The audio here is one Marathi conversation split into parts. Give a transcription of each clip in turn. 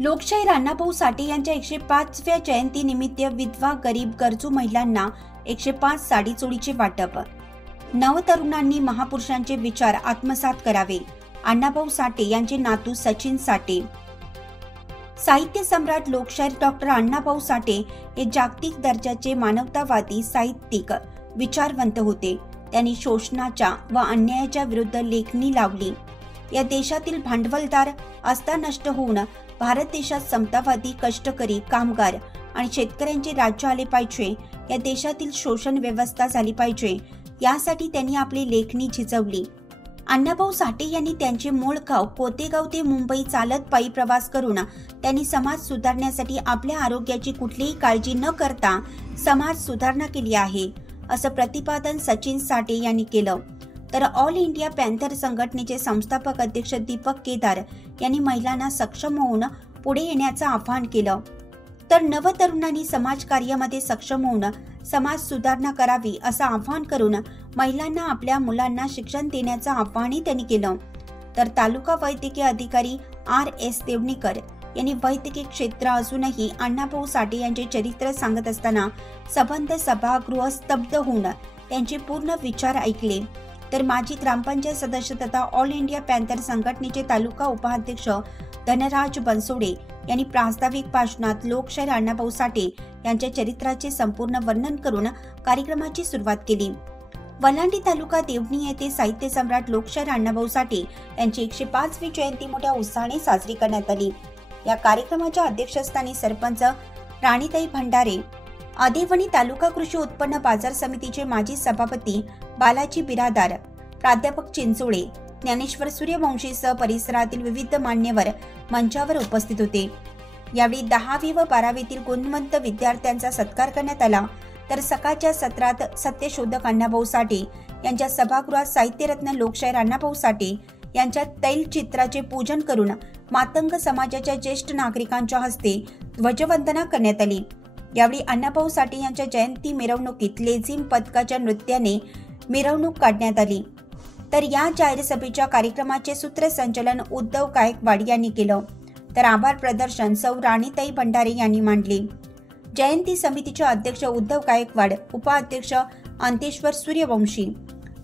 लोकशाहीर अण्णाभाऊ साठे यांच्या 105व्या जयंतीनिमित्त विधवा गरीब गरजू महिलांना 105 साडी चोळीचे वाटप। नवतरुणांनी महापुरुषांचे विचार आत्मसात करावे। अण्णाभाऊ साठे यांचे नातू सचिन साठे। साहित्य सम्राट लोकशाहीर डॉक्टर अण्णाभाऊ साठे हे जागतिक दर्जाचे मानवतावादी साहित्यिक विचारवंत होते। त्यांनी शोषणाच्या व अन्यायाच्या विरुद्ध लेखणी लावली। या देशातील भांडवलदार अस्ता नष्ट होऊन भारत देशात समतावादी कष्टकरी कामगार आणि शेतकऱ्यांचे राज्य आले पाहिजे। या देशातील शोषण व्यवस्था झाली पाहिजे यासाठी त्यांनी आपली लेखणी झिजवली। अण्णाभाऊ साठे यांनी त्यांचे मूळ गाव कोतेगाव ते मुंबई चालत पायी प्रवास करून त्यांनी समाज सुधारण्यासाठी आपल्या आरोग्याची कुठलीही काळजी न करता समाज सुधारणा केली आहे, असं प्रतिपादन सचिन साठे यांनी केलं। तर ऑल इंडिया पॅन्थर संघटनेचे संस्थापक अध्यक्ष दीपक केदार यांनी महिलांना सक्षम होऊन पुढे येण्याचं आवाहन केलं। तर नवतरुणांनी समाजकार्यामध्ये सक्षम होऊन समाज सुधारणा करावी असं आवाहन करून महिलांना आपल्या मुलांना शिक्षण देण्याचं आवाहनही त्यांनी केलं। तर तालुका वैद्यकीय अधिकारी RS देवणीकर यांनी वैद्यकीय क्षेत्र असूनही अण्णाभाऊ साठे यांचे चरित्र सांगत असताना सबंध सभागृह स्तब्ध होऊन त्यांचे पूर्ण विचार ऐकले। तर माजी ग्रामपंचायत सदस्य तथा ऑल इंडिया पॅन्थर संघटनेचे तालुका उपाध्यक्ष धनराज बनसोडे यांनी प्रास्ताविक भाषणात लोकशाहीर अण्णाभाऊ साठे यांच्या चरित्राचे संपूर्ण वर्णन करून कार्यक्रमाची सुरुवात केली। वलांडी तालुका देवणी येथे साहित्य सम्राट लोकशाहीर अण्णाभाऊ साठे यांची 105वी जयंती मोठ्या उत्साहाने साजरी करण्यात आली। या कार्यक्रमाच्या अध्यक्षस्थानी सरपंच राणीताई भंडारे, आदेवणी तालुका कृषी उत्पन्न बाजार समितीचे माजी सभापती बालाजी बिरादार, प्राध्यापक चिंचोळे, ज्ञानेश्वर सूर्यवंशीसह परिसरातील विविध मान्यवर मंचावर उपस्थित होते। यावेळी 10वी व 12वीतील गुणवंत विद्यार्थ्यांचा सत्कार करण्यात आला। तर सकाळच्या सत्रात सत्यशोधक अण्णाभाऊ साठे यांच्या सभागृहात साहित्यरत्न लोकशाहीर अण्णाभाऊ साठे यांच्या तैलचित्राचे पूजन करून मातंग समाजाच्या ज्येष्ठ नागरिकांच्या हस्ते ध्वजवंदना करण्यात आली। यावेळी अण्णाभाऊ साठे यांच्या जयंती मिरवणुकीत लेझिम पथकाच्या नृत्याने मिरवणूक काढण्यात आली। तर या जाहीर सभेच्या कार्यक्रमाचे सूत्रसंचालन उद्धव गायकवाड यांनी केलं। तर आभार प्रदर्शन सौ राणीताई भंडारे यांनी मांडले। जयंती समितीचे अध्यक्ष उद्धव गायकवाड, उपाध्यक्ष अंतेश्वर सूर्यवंशी,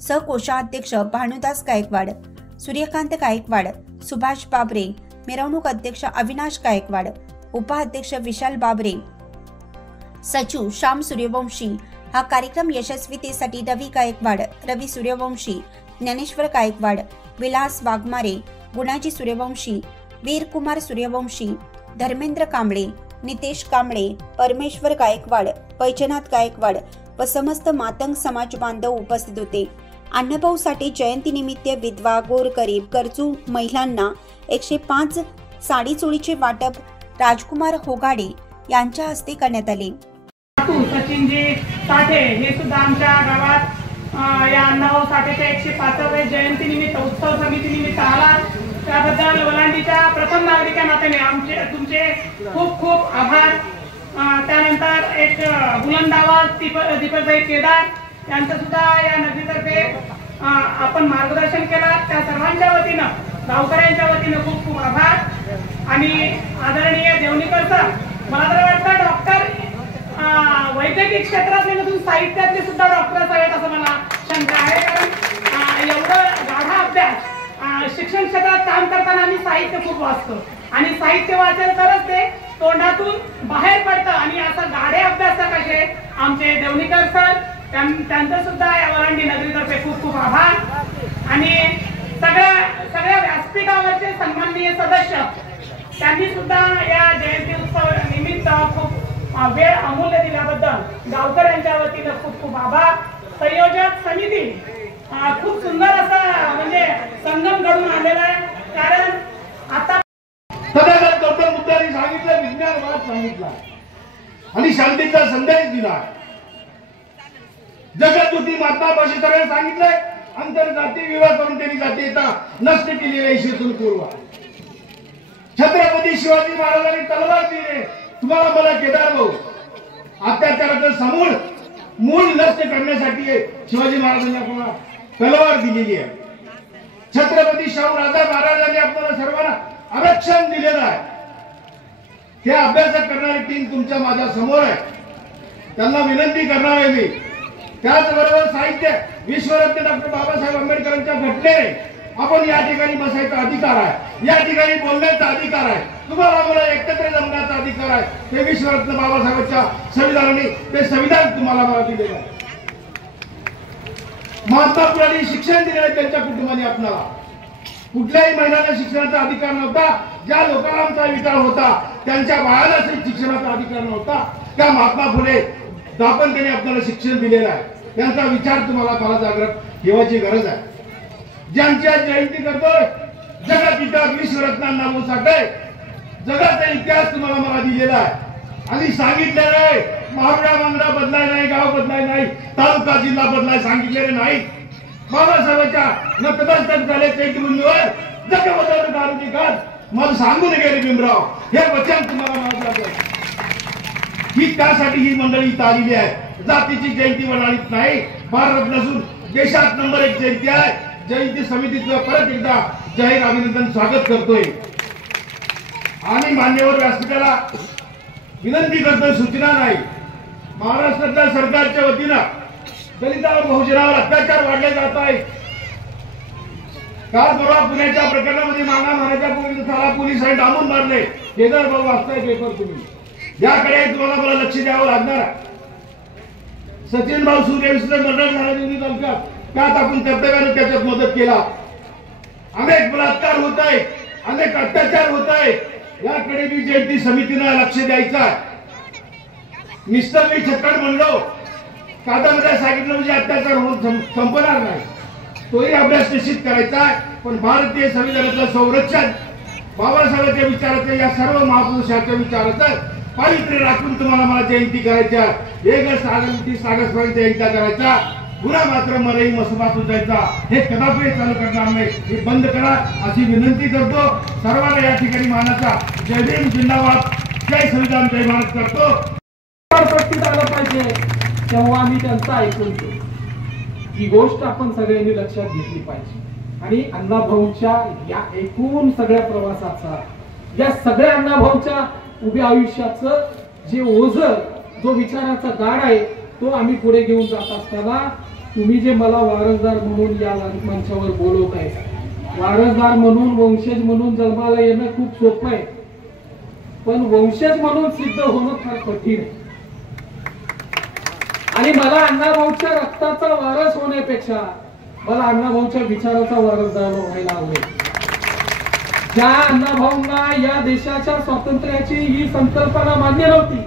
सहकोषाध्यक्ष भानुदास गायकवाड, सूर्यकांत गायकवाड, सुभाष बाबरे, मिरवणूक अध्यक्ष अविनाश गायकवाड, उपाध्यक्ष विशाल बाबरे, सचिव श्याम सूर्यवंशी। हा कार्यक्रम यशस्वीतेसाठी रवी गायकवाड, रवी सूर्यवंशी, ज्ञानेश्वर गायकवाड, विलास वाघमारे, गुणाजी सूर्यवंशी, वीरकुमार सूर्यवंशी, धर्मेंद्र कांबळे, नितेश कांबळे, परमेश्वर गायकवाड, बैजनाथ गायकवाड व समस्त मातंग समाज बांधव उपस्थित होते। अण्णाभाऊ साठे जयंतीनिमित्त विधवा गोरगरीब गरजू महिलांना 105 साडी चोळीचे वाटप राजकुमार होगाडे यांच्या हस्ते करण्यात आले। सचिनजी साठे हे सुद्धा आमच्या गावात या अण्णाभाऊ साठेच्या 105व्या जयंतीनिमित्त उत्सव समितीनिमित्त आला, त्याबद्दल वलांडीच्या प्रथम नागरिक नात्याने आमचे तुमचे खूप खूप आभार। त्यानंतर एक बुलंद आवाज दीपकभाई केदार यांचं सुद्धा या नदीतर्फे आपण मार्गदर्शन केलं, त्या सर्वांच्या वतीनं गावकऱ्यांच्या वतीनं खूप खूप आभार। आणि आदरणीय देवणीकर सर, मला तर वाटतं डॉक्टर वैद्यकीय क्षेत्रातून साहित्यातले सुद्धा डॉक्टर्स आहेत असं मला शंका आहे, कारण एवढं गाढा अभ्यास शिक्षण क्षेत्रात काम करताना आम्ही साहित्य खूप वाचतो आणि साहित्य वाचन तरच ते तोंडातून बाहेर पडतं। आणि असा गाढे अभ्यासक असे आमचे देवणीकर सर, त्यांचं सुद्धा या वलांडी नगरीतर्फे खूप खूप आभार। आणि सगळ्या व्यासपीठावरचे सन्माननीय सदस्य त्यांनी सुद्धा या जयंती उत्सव निमित्त खूप वेळ अमूल्य दिल्याबद्दल गावकऱ्यांच्या वतीनं खूप खूप आभार। संयोजक समिती खूप सुंदर असा म्हणजे संगम घडून आलेला आहे, कारण आता गौतम बुद्धांनी सांगितलं, विज्ञानवाद सांगितला आणि शांतीचा संदेश दिला। जगतुती महात्मापाशी सरळ सांगितलंय, आंतरजाती विवाह करून त्यांनी जातीयता नष्ट केली आहे। इसवी पूर्व छत्रपती शिवाजी महाराजांनी तलवार दिली, तुम्हाला मला केदार भाऊ अत्याचाराचं मूळ नष्ट करण्यासाठी शिवाजी महाराजांनी आपल्याला तलवार दिलेली आहे। छत्रपती शाहू राजा महाराजांनी आपल्याला सर्वांना आरक्षण दिलेलं आहे। हे अभ्यास करणारी टीम तुमच्या माझ्या समोर आहे. त्यांना विनंती करणार आहे मी. त्याचबरोबर साहित्य विश्वरत्न डॉक्टर बाबासाहेब आंबेडकरांच्या घटनेने आपण या ठिकाणी बसायचा अधिकार आहे, या ठिकाणी बोलण्याचा अधिकार आहे, तुम्हाला मला एकत्र जमण्याचा अधिकार आहे. ते विश्वरत्न बाबासाहेबांच्या संविधानाने ते संविधान तुम्हाला मला दिलेलं आहे. महात्मा फुलेंनी शिक्षण दिलेलं त्यांच्या कुटुंबाने आपल्याला. कुठल्याही महिलांना शिक्षणाचा अधिकार नव्हता. ज्या लोकांना आमचा विचार होता त्यांच्या बाळाला शिक्षणाचा अधिकार नव्हता. त्या महात्मा फुले दापण त्यांनी आपल्याला शिक्षण दिलेलं आहे. त्यांचा विचार तुम्हाला मला जागृत ठेवायची गरज आहे. ज्यांची आज जयंती करतोय जगत विश्वरत्नांना बोलसाठी जगाचा इतिहास तुम्हाला मला दिलेला आहे आणि सांगितलेलं आहे. मावळा मांगडा बदलाय नाही, गाव बदलाय नाही, तालुका जिल्हा बदलाय सांगितलेले नाही. बाबासाहेबांच्या नतमस्तक झाले चैत्यभूमीवर जग बदल गारुडी घात मला सांगून गेले भीमराव. हे वचन तुम्हाला महत्वाचं आहे ही त्यासाठी ही मंडळी इथं आलेली आहे. जातीची जयंती म्हणालीच नाही. भारत नसून देशात नंबर 1 जयंती आहे. जयंती समितीचं परत एकदा जाहीर अभिनंदन स्वागत करतोय आणि मान्यवर व्यासपीठाला विनंती करतोय, सूचना नाही. महाराष्ट्रातल्या सरकारच्या वतीनं दलितांवर बहुजनावर अत्याचार वाढले जात आहे. काल परवा पुण्याच्या प्रकरणामध्ये माना महाराजा पोलिसांनी डांबून मारले. केदार भाऊ वाचताय पेपर तुम्ही. याकडे तुम्हाला मला लक्ष द्यावं लागणार. सचिन भाऊ सूर्यवंशीचं मर्डर झालं दोन्ही तालुक्यात. त्यात आपण कर्तव्याने त्याच्यात मदत केला. अनेक बलात्कार होत आहे, अनेक अत्याचार होत आहे. याकडे मी जयंती समितीनं लक्ष द्यायचं आहे. मिस्टर मी छक्कड म्हणलो कादंबऱ्या सांगितलं म्हणजे अत्याचार होऊन संपणार नाही. तोही अभ्यास निश्चित करायचा आहे. पण भारतीय संविधानाचं संरक्षण बाबासाहेबांच्या विचाराचं या सर्व महापुरुषांच्या विचाराचं पावित्र्य राखून तुम्हाला मला जयंती करायच्या. 1 ऑगस्ट जयंत्या करायच्या. गुन्हा मात्र मरई मसुबा सुधायचा हे कदापि चालू करणार नाही. हे बंद करा अशी विनंती करतो. सर्वांना या ठिकाणी मानाचा जय भीम जिंदाबाद, जय संविधान, जय भारत करतो. आलं पाहिजे तेव्हा आम्ही त्यांचं ऐकून घेऊ. ही गोष्ट आपण सगळ्यांनी लक्षात घेतली पाहिजे. आणि अण्णाभाऊंच्या या एकूण सगळ्या प्रवासाचा, या सगळ्या अण्णाभाऊंच्या उभ्या आयुष्याचं जे ओझ, जो विचाराचा गाड आहे तो आम्ही पुढे घेऊन जात असताना तुम्ही जे मला वारसदार म्हणून या मंचावर बोलवत आहे, वारसदार म्हणून वंशज म्हणून जन्माला येणं खूप सोपं आहे, पण वंशज म्हणून सिद्ध होणं फार कठीण आहे. आणि मला अण्णाभाऊच्या रक्ताचा वारस होण्यापेक्षा मला अण्णाभाऊच्या विचाराचा वारसदार व्हायला आवडेल. ज्या अण्णाभाऊंना या देशाच्या स्वातंत्र्याची ही संकल्पना मान्य नव्हती.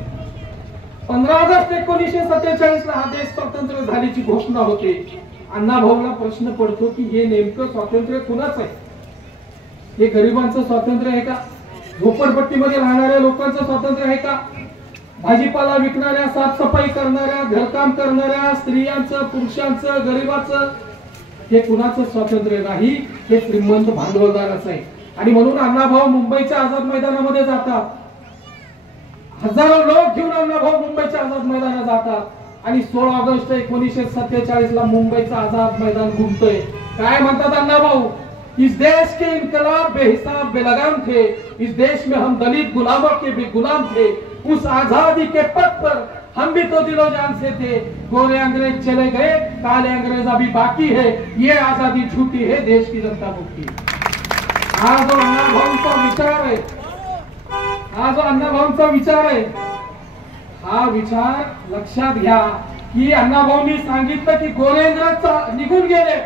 15 ऑगस्ट 1947 ला हा देश स्वतंत्र झाल्याची घोषणा होते. अण्णाभाऊला प्रश्न पडतो की हे नेमकं स्वातंत्र्य कुणाचं आहे? हे गरिबांचं स्वातंत्र्य आहे का? झोपडपट्टीमध्ये राहणाऱ्या लोकांचं स्वातंत्र्य आहे का? भाजीपाला विकणाऱ्या, साफसफाई करणाऱ्या, घरकाम करणाऱ्या स्त्रियांचं, पुरुषांचं, गरिबाचं हे कुणाचं स्वातंत्र्य नाही. हे श्रीमंत भांडवलदाराचं आहे. आणि म्हणून अण्णाभाऊ मुंबईच्या आझाद मैदानामध्ये जातात. हजारो लोक घेऊन अण्णाभाऊ मुंबईच्या आझाद मैदानात जातात आणि 16 ऑगस्ट 1947 ला मुंबईचं आझाद मैदान घुमतोय. काय म्हणतात अण्णाभाऊ? इस देश के इनकलाब बेहिसाब बेलगाम थे, इस देश में हम दलित गुलामों के भी गुलाम थे, उस आजादी के पथ पर हम भी तो दिलो जान से थे, गोरे अंग्रेज चले गए, काले अंग्रेज अभी बाकी है, ये आजादी झूठी है, देश की जनता मुक्ति. हा जो अण्णाभाऊंचा विचार आहे, हा जो अण्णाभाऊंचा विचार आहे, हा विचार लक्षात घ्या की अण्णाभाऊंनी सांगितलं की गोरे इंग्रज निघून गेले.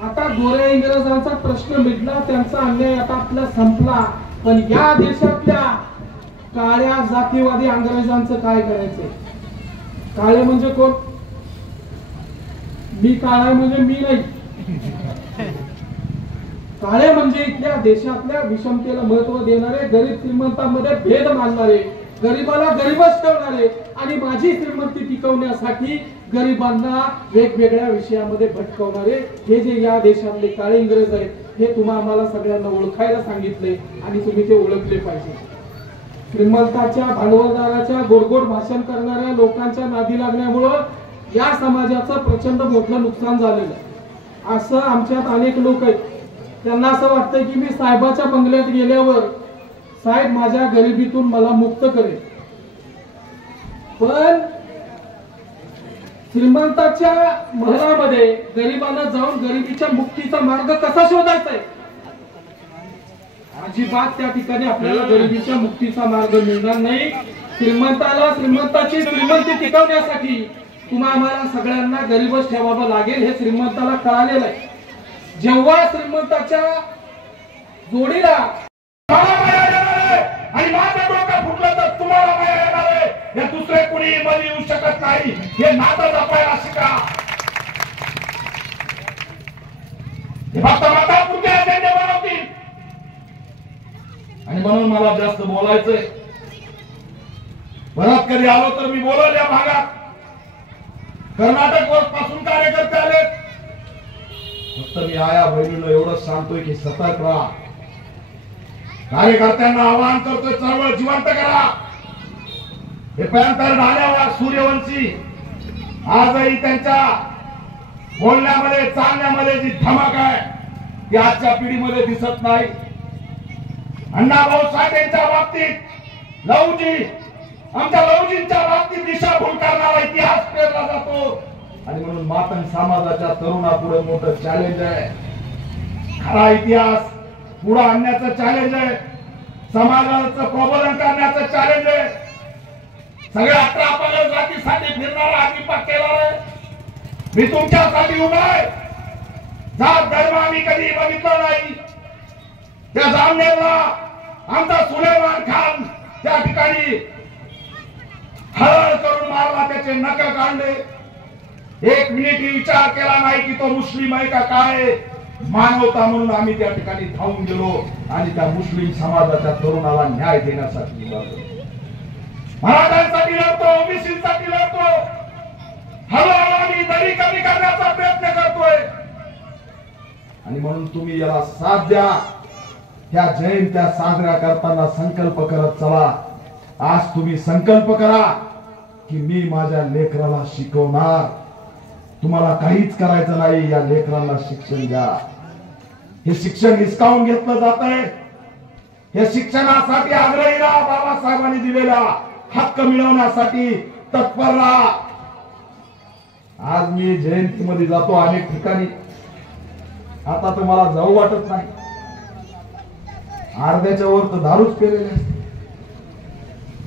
आता गोरे इंग्रजांचा प्रश्न मिटला, त्यांचा अन्याय आता आपला संपला. पण या देशातल्या काळ्या जातीवादी अंग्रेजांचं काय करायचंय? काळे म्हणजे कोण? मी काळा म्हणजे मी नाही. काळे म्हणजे इथल्या देशातल्या विषमतेला महत्व देणारे, गरीब श्रीमंतांमध्ये भेद मानणारे, गरीबाला गरीबच ठेवणारे आणि माझी श्रीमंती टिकवण्यासाठी गरिबांना वेगवेगळ्या विषयामध्ये भटकवणारे हे जे या देशातले काळे इंग्रज आहेत, हे तुम्हाला आम्हाला सगळ्यांना ओळखायला सांगितले आणि तुम्ही ते ओळखले पाहिजे. श्रीमंताच्या, भांडवलदाराच्या, गोडगोड भाषण करणाऱ्या लोकांच्या नादी लागण्यामुळं या समाजाचं प्रचंड मोठं नुकसान झालेलं आहे. असं आमच्यात अनेक लोक आहेत, त्यांना असं वाटतं की मी साहेबाच्या बंगल्यात गेल्यावर साहेब माझ्या गरिबीतून मला मुक्त करेल, पण श्रीमंताच्या महलामध्ये गरिबांना जाऊन गरिबीच्या मुक्तीचा मार्ग कसा शोधायचा आहे? अजिबात त्या ठिकाणी आपल्याला गरिबीच्या मुक्तीचा मार्ग मिळणार नाही. श्रीमंताला श्रीमंताची श्रीमंती टिकवण्यासाठी तुम्हाला सगळ्यांना गरीबच ठेवावं लागेल, हे श्रीमंताला कळालेलं आहे. जेव्हा श्रीमंताच्या जोडीला आणि माझं डोकं फुटलं तर तुम्हाला माया येणार आहे. या दुसरे कुणी बली येऊ शकत नाही. हे नातं जपायला शिका. हे फक्त मातापुरते अजेंडे बनवतील. आणि म्हणून मला जास्त बोलायचंय. परत कधी आलो तर मी बोलल या भागात. कर्नाटक पासून कार्यकर्ते आले. फक्त मी आया बहिणीला एवढंच सांगतोय की सतर्क राहा. कार्यकर्त्यांना आवाहन करतोय, चळवळ जिवंत करा. हे पॅंथर ढाल्यावर सूर्यवंशी आजही त्यांच्या बोलण्यामध्ये चालण्यामध्ये जी धमक आहे ती आजच्या पिढीमध्ये दिसत नाही. अण्णाभाऊ साठेंच्या बाबतीत लवजी, आमच्या लवजींच्या बाबतीत दिशाभूल करणारा इतिहास पेरला जातो. आणि म्हणून मातंग समाजाच्या तरुणापुढे मोठं चॅलेंज आहे. खरा इतिहास पुढे आणण्याचं चॅलेंज आहे. समाजाचं प्रबोधन करण्याचं चॅलेंज आहे. सगळ्या 18 पगड जातीसाठी फिरणारा आधी केला आहे. मी तुमच्यासाठी उभा आहे. जात धर्म आम्ही कधी बघितला नाही. त्या जामनेरला आमचा सुलेमान खान त्या ठिकाणी हळहळ करून मारला, त्याचे नख काढले. 1 मिनिट विचार केला नाही की तो मुस्लिम आहे का काय. मानवता म्हणून आम्ही त्या ठिकाणी धावून गेलो आणि त्या मुस्लिम समाजाच्या तरुणाला न्याय देण्यासाठी लढलो. मराठ्यांसाठी लढतो, ओबीसीसाठी लढतो. हळूहळू आम्ही दरी कमी करण्याचा प्रयत्न करतोय. आणि म्हणून तुम्ही याला साथ द्या. त्या जयंत्या साजऱ्या करताना संकल्प करत चला. आज तुम्ही संकल्प करा की मी माझ्या लेकराला शिकवणार. तुम्हाला काहीच करायचं नाही, या लेकरांना शिक्षण द्या. हे शिक्षण हिसकावून घेतलं जात आहे. हे शिक्षणासाठी आग्रही राहा. बाबासाहेबांनी दिलेला हक्क मिळवण्यासाठी तत्पर राहा. आज मी जयंतीमध्ये जातो अनेक ठिकाणी. आता तर मला जाऊ वाटत नाही. अर्ध्याच्या वर तर दारूच पेलेले असते.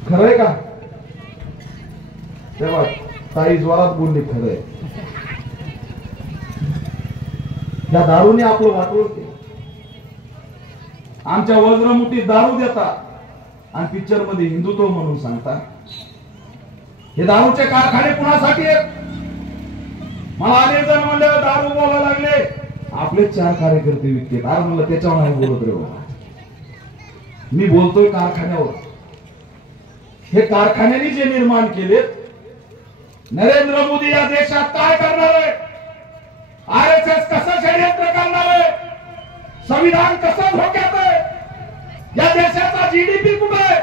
खरंय का? तेव्हा ताई जोरात बोलली. खरंय. या दारूने आपलं वाटोळ केलं. आमच्या वज्रमुठीत दारू देतात आणि पिक्चर मध्ये हिंदुत्व म्हणून सांगता. हे दारूचे कारखाने कुणासाठी आहेत? मला अनेक जण म्हणले दारू बोलायला लागले. आपले 4 कार्यकर्ते विकते. काय म्हणलं त्याच्यावर नाही बोलत रे बाबा. मी बोलतोय कारखान्यावर. हे कारखान्यांनी जे निर्माण केले. नरेंद्र मोदी या देशात काय करणार आहे? आरएसएस कसं षडयंत्र करणार आहे? संविधान कसं धोक्यात आहे? या देशाचा जीडीपी कुठे आहे?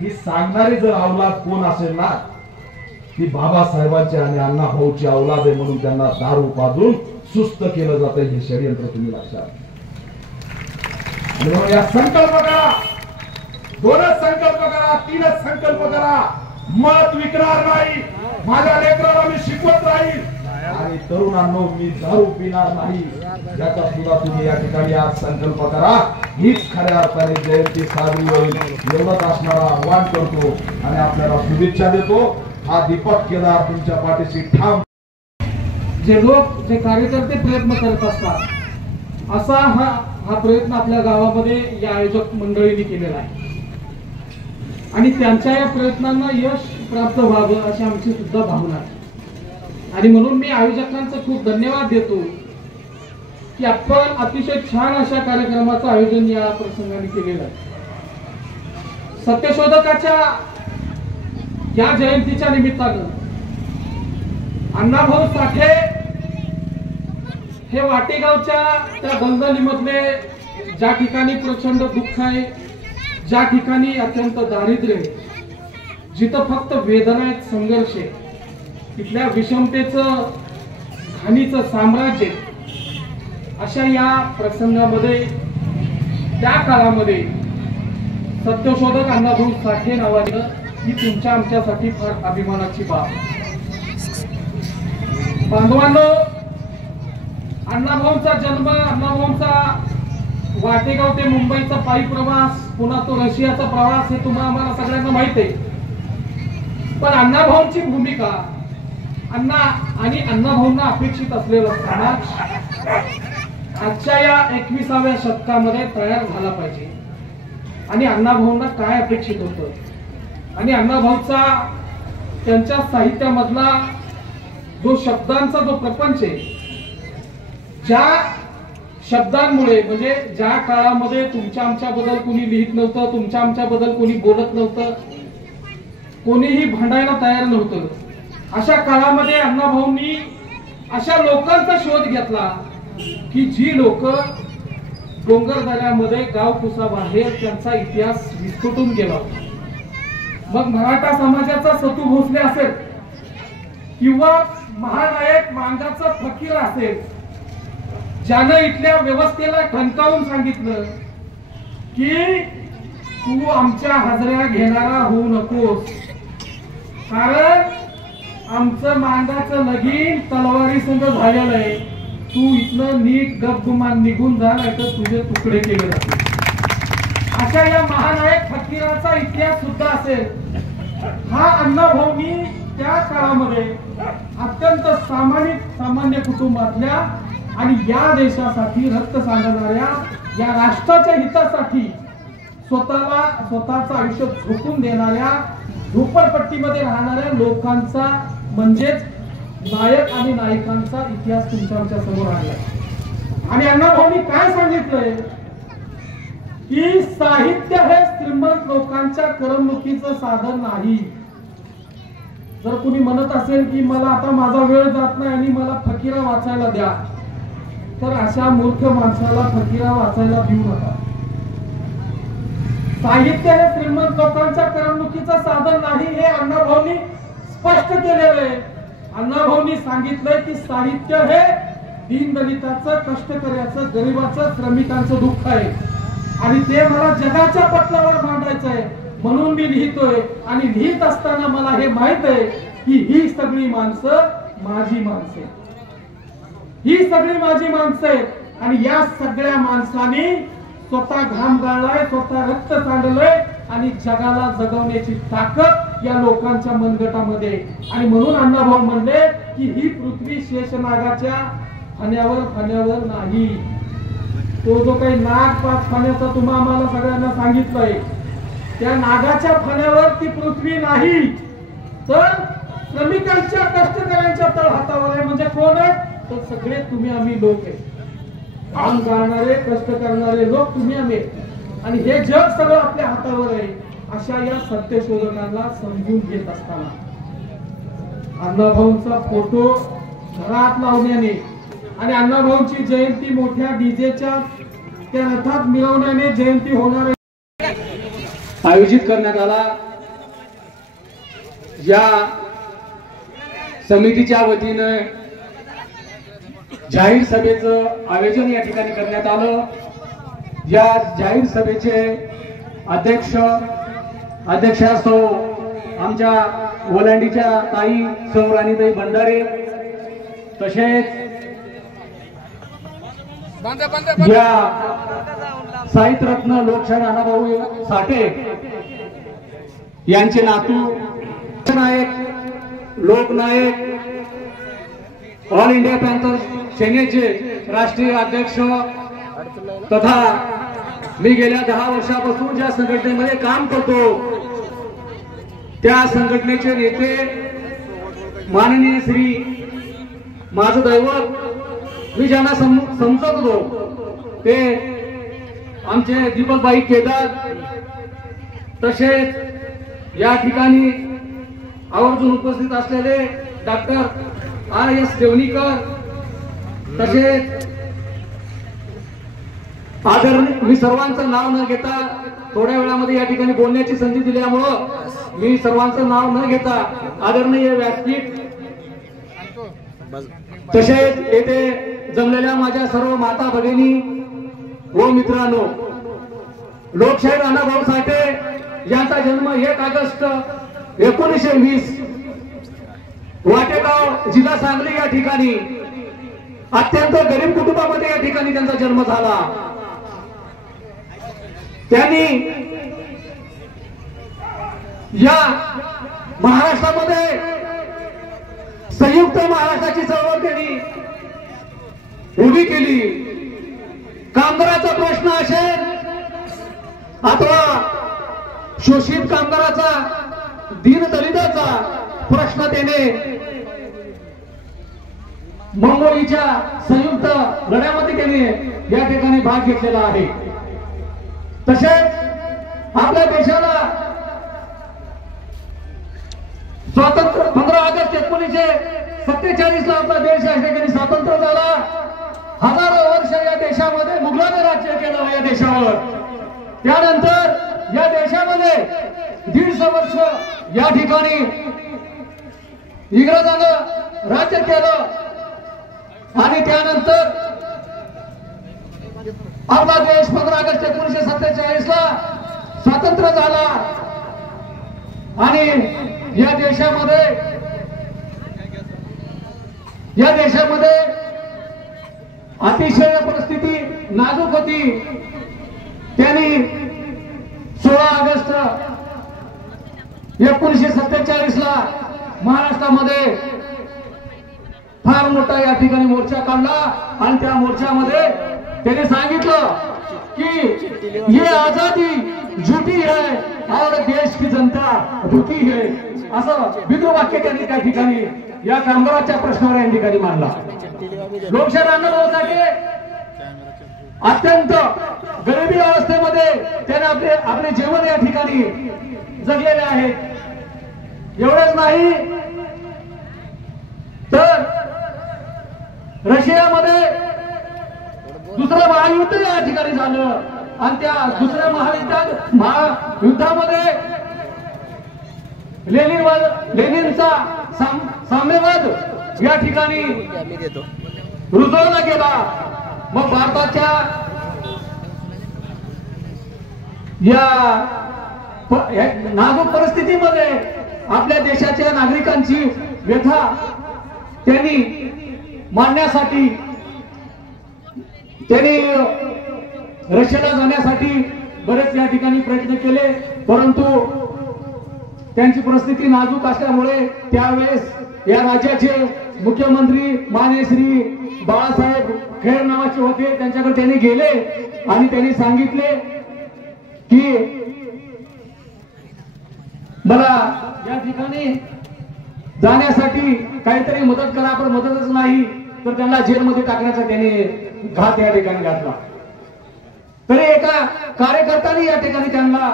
ही सांगणारी जर अवलाद कोण असेल ना, ती बाबासाहेबांची आणि अण्णाभाऊची अवलाद आहे. म्हणून त्यांना दारू पाजून सुस्त केलं जातं. हे षडयंत्र तुम्ही लक्षात. या संकल्प करा. 2च संकल्प करा, 3च संकल्प करा. मत विकणार नाही. माझ्या लेकराला मी शिकवत राहील. आणि तरुणांनो, मी दारू पिणार नाही. याचा सुद्धा तुम्ही या ठिकाणी आज संकल्प करा. हीच खऱ्या अर्थाने जयंती साजरी होईल एवढंच असणारा आव्हान करतो आणि आपल्याला शुभेच्छा देतो. हा दीपक केदार तुमच्या पाठीशी ठाम. जे लोक, जे कार्यकर्ते प्रयत्न करत असतात, असा हा प्रयत्न आपल्या गावामध्ये या आयोजक मंडळींनी केलेला आहे. आणि त्यांच्या या प्रयत्नांना यश प्राप्त व्हावं अशी आमची सुद्धा भावना आहे. आणि म्हणून मी आयोजकांचं खूप धन्यवाद देतो की आपण अतिशय छान अशा कार्यक्रमाचं आयोजन या प्रसंगाने केलेलं आहे. सत्यशोधकाच्या या जयंतीच्या निमित्तानं अण्णाभाऊ साठे हे वाटेगावच्या त्या दलदलीमधले, ज्या ठिकाणी प्रचंड दुःख आहे, ज्या ठिकाणी अत्यंत दारिद्र्य आहे, जिथं फक्त वेदना आहेत, संघर्ष आहे, तिथल्या विषमतेचं, घाणीचं साम्राज्य, अशा या प्रसंगामध्ये त्या काळामध्ये सत्यशोधक अण्णाभाऊ साठे नावाने ही तुमच्या आमच्यासाठी फार अभिमानाची बाब. बांधवांनो, अण्णाभाऊंचा जन्म, अण्णाभाऊंचा वाटेगाव ते मुंबईचा पायी प्रवास, पुन्हा तो रशियाचा प्रवास हे तुम्हाला आम्हाला सगळ्यांना माहित आहे. पण अण्णाभाऊंची भूमिका, अण्णाभाऊंना अपेक्षित असलेला समाज आजच्या या 21व्या शतकामध्ये तयार झाला पाहिजे. आणि अण्णाभाऊंना काय अपेक्षित होतं आणि अण्णाभाऊचा त्यांच्या साहित्यामधला जो शब्दांचा जो प्रपंच आहे, ज्या शब्दांमुळे म्हणजे ज्या काळामध्ये तुमच्या आमच्याबद्दल कोणी लिहित नव्हतं, तुमच्या आमच्याबद्दल कोणी बोलत नव्हतं, कोणीही भांडायला तयार नव्हतं, अशा काळामध्ये अण्णाभाऊंनी अशा लोकांचा शोध घेतला की जी लोक डोंगरदऱ्यामध्ये गाव कुसाबाहेर त्यांचा इतिहास विस्कटून गेला. मग मराठा समाजाचा सतू भोसले असेल किंवा महानायक मांगाचा फकीर असेल, ज्यानं इथल्या व्यवस्थेला ठणकावून सांगितलं की तू आमच्या हाजऱ्या घेणारा होऊ नकोस, कारण आमचं मांगाचं लगीन तलवारी संग झालेलं आहे, तू इथनं नीट गपगुमान निघून जा, नाही तर तुझे तुकडे केले जातील. अशा या महानायक फकीराचा इतिहास सुद्धा असेल. हा अण्णाभाऊंनी त्या काळामध्ये अत्यंत सामान्य कुटुंबातल्या आणि या देशासाठी रक्त सांडणाऱ्या, या राष्ट्राच्या हितासाठी स्वतःचं आयुष्य झोकून देणाऱ्या, झोपडपट्टीमध्ये राहणाऱ्या लोकांचा म्हणजेच नायक आणि नायिकांचा इतिहास तुमच्या आमच्या समोर आणला. आणि अण्णाभाऊंनी काय सांगितलंय की साहित्य हे श्रीमंत लोकांच्या करमणुकीचं साधन नाही. जर कुणी म्हणत असेल की मला आता माझा वेळ जात नाही आणि मला फकीरा वाचायला द्या, तर अशा मूर्ख माणसाला फकीरा वाचायला देऊ नका. साहित्य हे श्रीमंत लोकांच्या करमणुकीचं साधन नाही हे अण्णाभाऊंनी स्पष्ट केलेलं आहे. अण्णाभाऊंनी सांगितलंय की साहित्य हे दीनदलिताचं, कष्टकऱ्याचं, गरिबाचं, श्रमिकांचं दुःख आहे आणि ते मला जगाच्या पटलावर मांडायचं आहे, म्हणून मी लिहितोय. आणि लिहित असताना मला हे माहित आहे की ही सगळी माणसं माझी माणसं आहेत, ही सगळी माझी माणसं आहेत आणि या सगळ्या माणसांनी स्वतः घाम गाळलाय, स्वतः रक्त सांडलंय आणि जगाला जगवण्याची ताकद या लोकांच्या मनगटामध्ये. आणि म्हणून अण्णाभाऊ म्हणले की ही पृथ्वी शेषनागाच्या फण्यावर नाही. तो जो काही नाग 5 फण्याचा तुम्हा आम्हाला सगळ्यांना सांगितलंय, त्या नागाच्या फण्यावर ती पृथ्वी नाही, तर श्रमिकांच्या, कष्टकऱ्यांच्या तळहातावर आहे. म्हणजे कोण आहे? तर सगळे तुम्ही आम्ही लोक आहे. काम करणारे, कष्ट करणारे लोक तुम्ही आम्ही, आणि हे जग सगळं आपल्या हातावर आहे. अशा या सत्यशोधकांना समजून घेत असताना अण्णाभाऊंचा फोटो घरात लावण्याने आणि अण्णाभाऊंची जयंती मोठ्या डीजेच्या त्या रथात मिरवण्याने जयंती होणार आयोजित करण्यात आला. या समितीच्या वतीने जाहीर सभेचं आयोजन या ठिकाणी करण्यात आलं. या जाहीर सभेचे अध्यक्षा सौ आमच्या ओलांडीच्या ताई सौ राणीताई भंडारे, तसेच या साहित्यरत्न लोकशाहीर अण्णाभाऊ साठे यांचे नातू नायक, लोकनायक, ऑल इंडिया पॅन्थर सेनेचे राष्ट्रीय अध्यक्ष तथा मी गेल्या 10 वर्षापासून ज्या संघटनेमध्ये काम करतो त्या संघटनेचे नेते माननीय श्री माझं दैवत, मी ज्यांना समजत होतो ते आमचे दीपकबाई केदार, तसेच या ठिकाणी आवर्जून उपस्थित असलेले डॉक्टर RS देवणीकर, तसेच मी सर्वांचं नाव न घेता थोड्या वेळामध्ये या ठिकाणी बोलण्याची संधी दिल्यामुळं मी सर्वांचं नाव न घेता आदरणीय व्यासपीठ, तसेच येथे जमलेल्या माझ्या सर्व माता भगिनी व मित्रांनो, लोकशाहीर अण्णाभाऊ साठे ज्यांचा जन्म 1 ऑगस्ट 1920 वाटेगाव जिल्हा सांगली या ठिकाणी अत्यंत गरीब कुटुंबामध्ये या ठिकाणी त्यांचा जन्म झाला। त्यांनी या महाराष्ट्रामध्ये संयुक्त महाराष्ट्राची चळवळ त्यांनी उभी केली। कामगाराचा प्रश्न असेल अथवा शोषित कामगाराचा, दीनदलिताचा प्रश्न त्याने मंगोळीच्या संयुक्त लढ्यामध्ये त्याने या ठिकाणी भाग घेतलेला आहे। तसेच आपल्या देशाला स्वातंत्र्य 15 ऑगस्ट 1947 ला आपला देश या ठिकाणी स्वातंत्र्य झाला। हजारो वर्ष या देशामध्ये मुघलांनी राज्य केलं या देशावर। त्यानंतर या देशामध्ये 150 वर्ष या ठिकाणी इंग्रजांनी राज्य केलं आणि त्यानंतर आपला देश 15 ऑगस्ट 1947 ला स्वातंत्र्य झाला आणि या देशामध्ये अतिशय परिस्थिती नाजूक होती। त्यांनी 16 ऑगस्ट 1947 ला महाराष्ट्रामध्ये फार मोठा या ठिकाणी मोर्चा काढला आणि त्या मोर्चामध्ये त्यांनी सांगितलं कि ये आजादी झूठी है और देश की जनता धोकी है, असं विद्रोह वाक्य त्यांनी त्या ठिकाणी या कामगाराच्या प्रश्नावर या ठिकाणी मांडला। लोकशाही आंदोलनासाठी अत्यंत गरिबी अवस्थेमध्ये त्याने आपले जीवन या ठिकाणी जगलेले आहेत। एवढंच नाही तर रशियामध्ये दुसरं महायुद्ध या ठिकाणी झालं आणि त्या दुसऱ्या महायुद्धामध्ये लेनिनचा साम्यवाद या ठिकाणी रुजवला गेला। मग भारताच्या या नाजूक परिस्थितीमध्ये आपल्या देशाच्या नागरिकांची व्यथा त्यांनी मांडण्यासाठी त्यांनी रशियाला जाण्यासाठी बरेच या ठिकाणी प्रयत्न केले, परंतु त्यांची परिस्थिती नाजूक असल्यामुळे त्यावेळेस या राज्याचे मुख्यमंत्री माननीय श्री बाळासाहेब खेर नावाचे होते, त्यांच्याकडे त्यांनी गेले आणि त्यांनी सांगितले की मला या ठिकाणी जाण्यासाठी काहीतरी मदत करा, पण मदतच नाही तर त्यांना जेलमध्ये टाकण्याचा त्यांनी घात या ठिकाणी घातला। तरी एका कार्यकर्त्याने या ठिकाणी त्यांना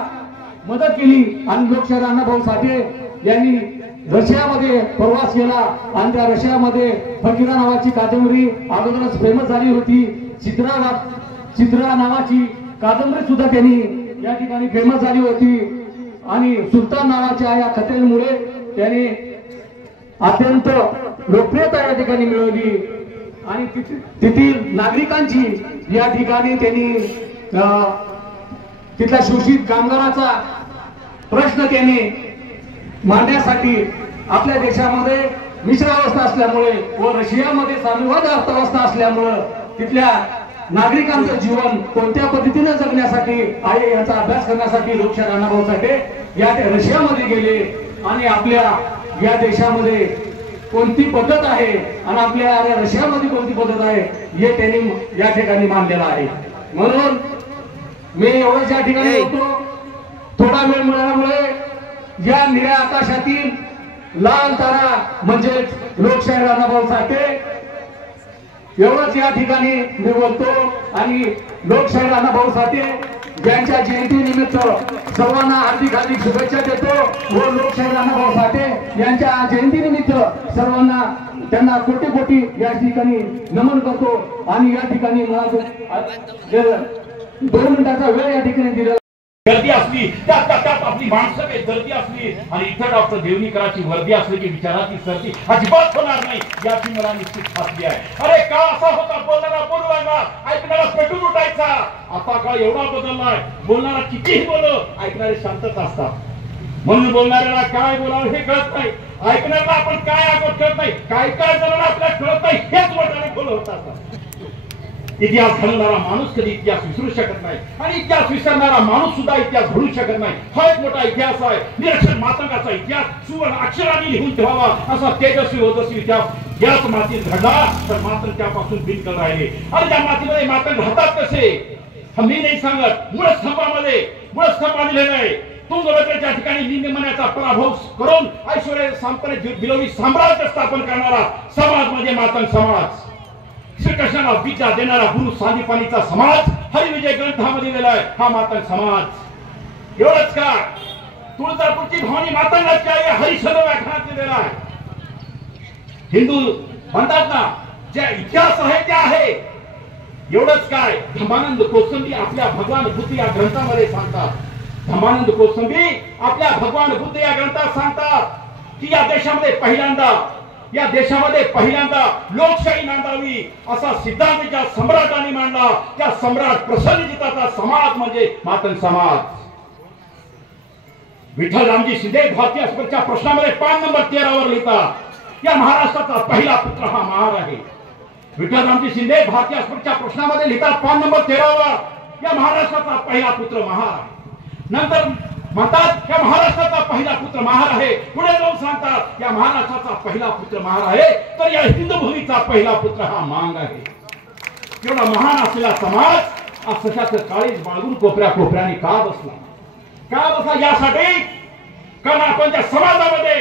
मदत केली आणि लोकशाहीर अण्णाभाऊ साठे यांनी रशियामध्ये प्रवास केला आणि त्या रशियामध्ये फकीरा नावाची कादंबरी अगोदरच फेमस झाली होती। चित्रा नावाची कादंबरी सुद्धा त्यांनी या ठिकाणी फेमस झाली होती आणि सुलतान नावाच्या या कथेमुळे त्यांनी अत्यंत लोकप्रियता या ठिकाणी मिळवली आणि तेथील नागरिकांची या ठिकाणी त्यांनी तिथल्या शोषित कामगाराचा प्रश्न त्यांनी मांडण्यासाठी आपल्या देशामध्ये मिश्र अवस्था असल्यामुळे व रशियामध्ये साम्यवाद अर्थव्यवस्था असल्यामुळे तिथल्या नागरिकांचं जीवन कोणत्या पद्धतीने जगण्यासाठी आहे याचा अभ्यास करण्यासाठी लोकशाहीर अण्णाभाऊ साठे या रशियामध्ये गेले आणि आपल्या या देशामध्ये कोणती पद्धत आहे आणि आपल्या रशियामध्ये कोणती पद्धत आहे हे त्यांनी या ठिकाणी मांडलेलं आहे। म्हणून मी एवढंच या ठिकाणी होतो, थोडा वेळ मिळाल्यामुळे या निळ्या आकाशातील लाल तारा म्हणजे लोकशाहीर अण्णाभाऊ साठे एवढंच या ठिकाणी मी बोलतो आणि लोकशाहीर अण्णाभाऊ साठे यांच्या जयंतीनिमित्त सर्वांना हार्दिक शुभेच्छा देतो व लोकशाहीर अण्णाभाऊ साठे यांच्या जयंतीनिमित्त सर्वांना त्यांना कोटी कोटी या ठिकाणी नमन करतो आणि या ठिकाणी मला 2 मिनिटाचा वेळ या ठिकाणी दिला। गर्दी असली त्यात आपली माणसं काही गर्दी असली आणि इथं डॉक्टर देवनीकरांची वर्दी असली की विचाराची सर्दी अजिबात होणार नाही याची मला निश्चित खात्री आहे। अरे का असा होता, बोलणारा बोलू लागला, ऐकणारा पेटून उठायचा। आता काळ एवढा बदललाय, बोलणारा कितीही बोल, ऐकणारा ऐकणारे शांतच असतात. म्हणून बोलणाऱ्याला काय बोलावं हे कळत नाही, ऐकणाऱ्याला आपण काय ऐकत कळत नाही, काय काय जणांना आपल्याला कळत नाही, हेच मोठ्याने खोल होतात. इतिहास घडवणारा माणूस कधी इतिहास विसरू शकत नाही आणि इतिहास विसरणारा माणूस सुद्धा इतिहास घडू शकत नाही. हा एक मोठा इतिहास आहे. निरक्षर मातंगाचा इतिहास सुवर्ण अक्षरांनी लिहून ठेवावा असा तेजस्वी ओजस्वी इतिहास याच मातीत घडला तर मात्र त्यापासून बिनकल राहिले. आणि त्या मातीमध्ये मातंग राहतात कसे मी नाही सांगत. मूळस्तंभाने लिहिलं आहे. तुंगभद्रेच्या ठिकाणी निंदमनाचा पराभव करून ऐश्वर्य संपन्न बिलोवी साम्राज्य स्थापन करणारा समाज म्हणजे मातंग समाज. श्रीकृष्णाला विद्या देणारा गुरु सांदीपानीचा समाज हरिविजय ग्रंथामध्ये लिहिला आहे हा मातंग समाज. एवढंच काय तुळजापूरची भवानी मातंगाची आई हरिश्चंद्र व्याख्यानात लिहिलेला आहे. हिंदू म्हणतात ना जे इतिहास आहे ते आहे. एवढंच काय धर्मानंद कोसंबी आपल्या भगवान बुद्ध या ग्रंथामध्ये सांगतात. धर्मानंद कोसंबी आपल्या भगवान बुद्ध या ग्रंथात सांगतात की या देशामध्ये पहिल्यांदा लोकशाही नांदावी असा सिद्धांत ज्या सम्राटांनी मांडला त्या सम्राट प्रसन्नजिताचा समाज म्हणजे मातंग समाज. विठ्ठल रामजी शिंदे भारतीय स्पर्धेच्या प्रश्नामध्ये पान नंबर 13 वर लिहितात या महाराष्ट्राचा पहिला पुत्र हा महार आहे. विठ्ठल रामजी शिंदे भारतीय स्पर्धेच्या प्रश्नामध्ये लिहितात पान नंबर 13 वर या महाराष्ट्राचा पहिला पुत्र महार आहे. नंतर म्हणतात या महाराष्ट्राचा पहिला पुत्र महार आहे. पुढे जाऊन सांगतात या महाराष्ट्राचा पहिला पुत्र महार आहे तर या हिंदू भूमीचा पहिला पुत्र हा मांग आहे. एवढा महान असलेला समाज आज सशाचं काळीज बाळगून कोपऱ्याने का बसला यासाठी कारण आपण त्या समाजामध्ये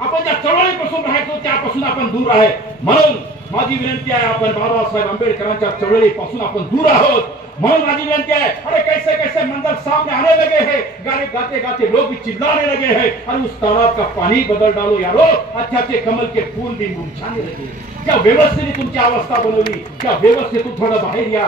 आपण ज्या चळवळीपासून राहायचो त्यापासून आपण दूर आहे. म्हणून माझी विनंती आहे आपण बाबासाहेब आंबेडकरांच्या चळवळीपासून आपण दूर आहोत. म्हणून माझी विनंती है अरे कैसे कैसे मंजर सामने आने लगे हैं, गाने गाते गाते लोग भी चिल्लाने लगे हैं और उस तालाब का पानी बदल डालो यारो, अच्छे अच्छे कमल के फूल भी मुरझाने लगे. क्या व्यवस्थेने तुमची अवस्था बनवली, त्या व्यवस्थेतून थोडं बाहेर या.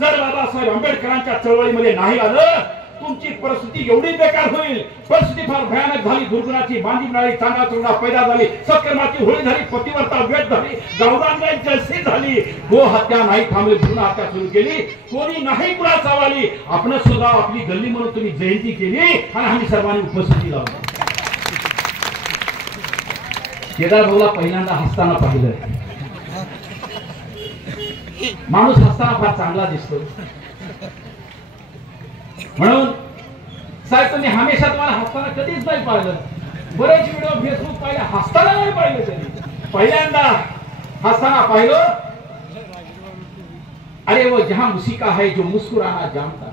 जर बाबासाहेब आंबेडकरांच्या चळवळीमध्ये नाही आलं तुमची परिस्थिती एवढी बेकार होईल. परिस्थिती फार भयानक झाली. दुर्गुणाची बांधी मिळाली, चांगला चोरडा पैदा झाली, सत्कर्माची होळी झाली, पतिव्रता व्यक्त झाली, गावरांची जलसी झाली, गो हत्या नाही थांबली, भ्रूण हत्या सुरू केली, कोणी नाही कुणाचा वाली. आपण सुद्धा आपली गल्ली म्हणून तुम्ही जयंती केली आणि आम्ही सर्वांनी उपस्थिती लावली. केदार भाऊला पहिल्यांदा हसताना पाहिलं. माणूस हसताना फार चांगला दिसतो. म्हणून साहेब तुम्ही हमेशा तुम्हाला हसताना कधीच नाही पाहिलं. बरेच व्हिडिओ फेसबुक पाहिले हसताना नाही पाहिलं कधी. पहिल्यांदा हसताना पाहिलं. अरे वो जहां उसी का है जो मुस्कुराना जानता है,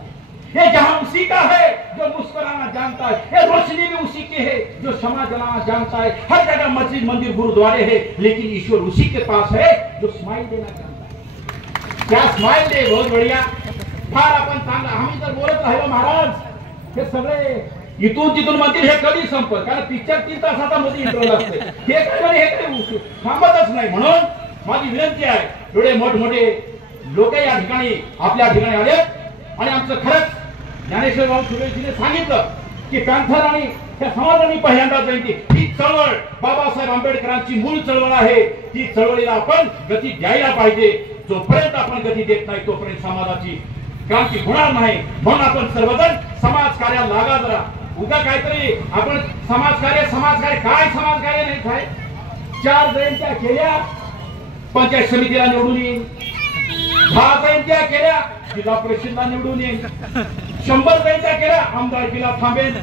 ये जहां उसी का है जो मुस्कुराना जानता है, ये रोशनी भी उसी की है जो क्षमा जलाना जानता है. हर जगह मस्जिद मंदिर गुरुद्वारे है लेकिन ईश्वर उसी के पास है जो स्माइल देना जानता है. क्या स्माइल दे, बहुत बढ़िया. फार आपण चांगला आम्ही जर बोलत राहिलो महाराज हे सगळे इथून तिथून म्हणतील हे कधी संपल, कारण पिक्चर 3 तासाचा मध्ये इंटरव्हल असते. हे काही थांबतच नाही. म्हणून माझी विनंती आहे एवढे मोठमोठे लोक या ठिकाणी आपल्या ठिकाणी आले आणि आमचं खरंच ज्ञानेश्वर भाऊ सुरेशजीने सांगितलं की पॅन्थर आणि त्या समाजाने पहिल्यांदा जयंती ही चळवळ बाबासाहेब आंबेडकरांची मूळ चळवळ आहे. ती चळवळीला आपण गती द्यायला पाहिजे. जोपर्यंत आपण गती देत नाही तोपर्यंत समाजाची क्रांती होणार नाही. म्हणून आपण सर्वजण समाज कार्याला लागा. जरा उगा काहीतरी आपण समाजकार्य काय समाजकार्य नाही काय. 4 जयंत्या केल्या पंचायत समितीला निवडून येईल, 10 जयंत्या केल्या जिल्हा परिषदला निवडून येईल, 100 जयंत्या केल्या आमदारकीला थांबेल,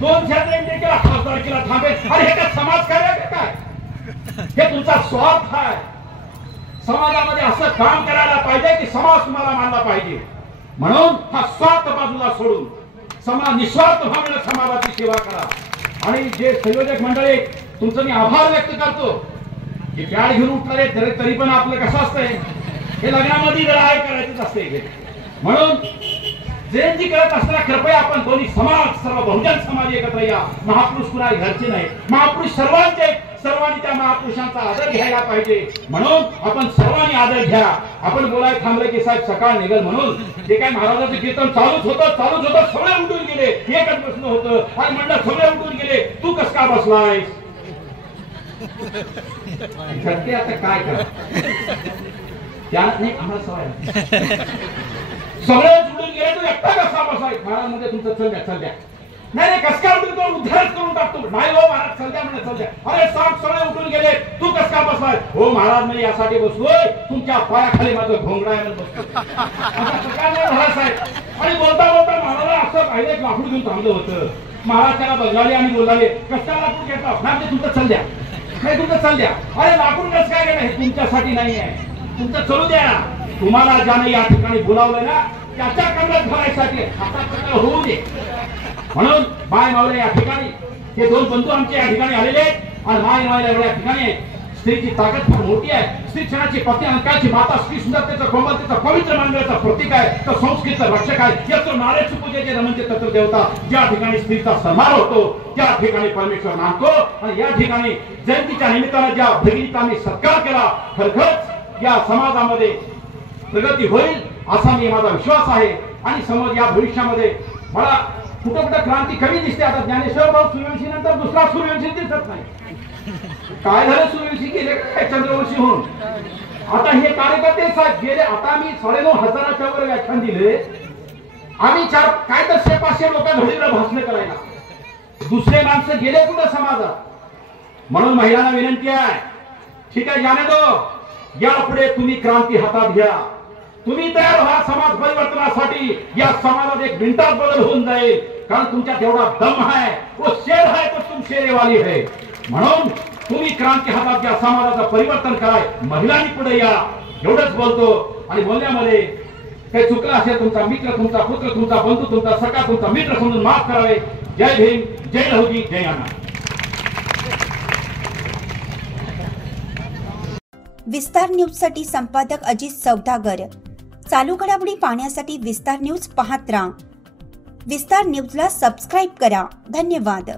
200 जयंत्या केल्या खासदारकीला थांबेल. अरे हे काय समाजकार्य काय? हे तुमचा स्वार्थ आहे. समाजामध्ये असं काम करायला पाहिजे की समाज तुम्हाला मानला पाहिजे. म्हणून हा स्वार्थ बाजूला सोडून समाज निस्वार्थ भावनेने समाजाची सेवा करा. आणि जे संयोजक मंडळी तुमचं मी आभार व्यक्त करतो की प्याड घेऊन उठणारे तरी पण आपलं कसं असतंय हे लग्नामध्ये जरा करायचंच असते. म्हणून जयंती करत असताना कृपया आपण दोन्ही समाज सर्व बहुजन समाज एकत्र या. महापुरुष कुणा घरचे नाही, महापुरुष सर्वांचे. सर्वांनी त्या महापुरुषांचा आदर घ्यायला पाहिजे. म्हणून आपण सर्वांनी आदर घ्या. आपण बोलायला थांबले की साहेब सकाळ निघल म्हणून जे काय महाराजांचं कीर्तन चालूच होतं सगळे उठून गेले. एकच प्रश्न होतं आणि म्हणलं सगळे उठून गेले तू कस का बसलाय. आता काय करा त्या नाही आम्हाला सवय सगळे उठून गेले तू एकटा कसा बसाय. महाराजांमध्ये तुमचं चल द्या नाही नाही कस काय तो उद्धारच करून टाकतो. नाही हो महाराज चल म्हणे चल द्या. अरे सांग सगळे उठून गेले, तू कस का बसलाय? हो महाराज मी यासाठी बसलोय तुमच्या पायाखाली माझं घोंगडा आहे म्हणून बसतो. काय महाराज साहेब. आणि बोलता बोलता महाराज असं पाहिजे एक लाकूड घेऊन थांबलं होतं. महाराज त्याला बघाले आणि बोलाले कस काय लाकूड घेता? नाही तुमचं चल द्या, नाही तुमचं चल द्या. अरे लाकूड कस काय गेलं? हे तुमच्यासाठी नाही आहे, तुमचं चलू द्या. तुम्हाला ज्याने या ठिकाणी बोलावलं ना त्याच्या कमरात भरायसाठी हातात होऊ दे. म्हणून माय मावळे या ठिकाणी हे दोन बंधू आमचे या ठिकाणी आलेले आणि माय मावळे एवढ्या ठिकाणी स्त्रीची ताकद फार मोठी आहे. स्त्री क्षणाची पती अंकाची माता, स्त्री सुंदरतेचं कोमलतेचं पवित्र मंडळाचं प्रतीक आहे, तर संस्कृतीचं रक्षक आहे. याचं नारेची पूजेचे नमनचे तत्व देवता. ज्या ठिकाणी स्त्रीचा सन्मान होतो त्या ठिकाणी परमेश्वर नांदतो. आणि या ठिकाणी जयंतीच्या निमित्तानं ज्या भगिनीचा आम्ही सत्कार केला, खरखरच या समाजामध्ये प्रगती होईल असा मी माझा विश्वास आहे. आणि समज या भविष्यामध्ये मला कुठं कुठं क्रांती कमी दिसते. आता ज्ञानेश्वर भाऊ सूर्यवंशी नंतर दुसरा सूर्यवंशी दिसत नाही. काय झालं सूर्यवंशी गेले काय चंद्रवंशी होऊन? आता हे कार्यकर्ते साहेब गेले. आता मी 9,500च्या वर व्याख्यान दिले. आम्ही काय तर 500 लोक घडीला भाषण करायला. दुसरे माणसं गेले कुठं समाजात? म्हणून महिलांना विनंती आहे, ठीक आहे जाणे दो, यापुढे तुम्ही क्रांती हातात घ्या. तुम्ही तयार व्हा समाज परिवर्तनासाठी. या समाजात एक मिनिटात बदल होऊन जाईल. कारण तुमच्यात एवढा दम आहे, वो शेर है तो तुम शेरेवाली है. म्हणून तुम्ही क्रांती हातात घ्या, समाजाचं परिवर्तन कराय. महिलांनी पुढे या, एवढंच बोलतो. आणि बोलण्यामध्ये काही चुकलं असेल तुमचा मित्र, तुमचा पुत्र, तुमचा बंधू, तुमचा सखा, तुमचा मित्र समजून माफ करावे. जय भीम, जय लहुजी, जय अण्णा. विस्तार न्यूजसाठी संपादक अजित सौदागर. चालू घडामोडी पाहण्यासाठी विस्तार न्यूज पाहत राहा. विस्तार न्यूजला सबस्क्राईब करा. धन्यवाद.